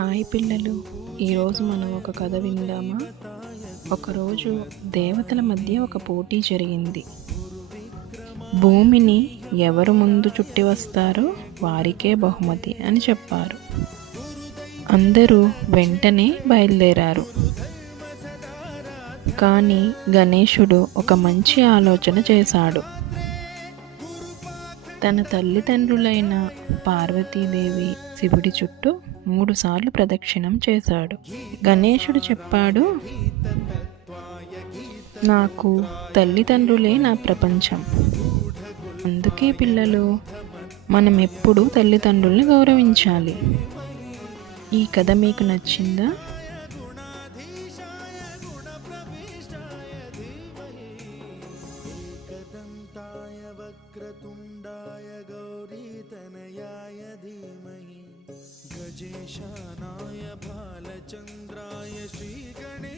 Hi పిల్లలు, ఈరోజు మనం ఒక కథ విందామా? ఒకరోజు దేవతల మధ్య ఒక పోటీ జరిగింది. భూమిని ఎవరు ముందు చుట్టి వస్తారో వారికే బహుమతి అని చెప్పారు. అందరూ వెంటనే బయలుదేరారు. కానీ గణేశుడు ఒక మంచి ఆలోచన చేశాడు. తన తల్లిదండ్రులైన పార్వతీదేవి శివుడి చుట్టూ 3 సార్లు ప్రదక్షిణం చేశాడు. గణేశుడు చెప్పాడు, నాకు తల్లిదండ్రులే నా ప్రపంచం. అందుకే పిల్లలు, మనం ఎప్పుడూ తల్లిదండ్రుల్ని గౌరవించాలి. ఈ కథ మీకు నచ్చిందా? वक्रतुण्डाय गौरीतनयाय धीमहि गजेशानाय बालचन्द्राय श्रीगणे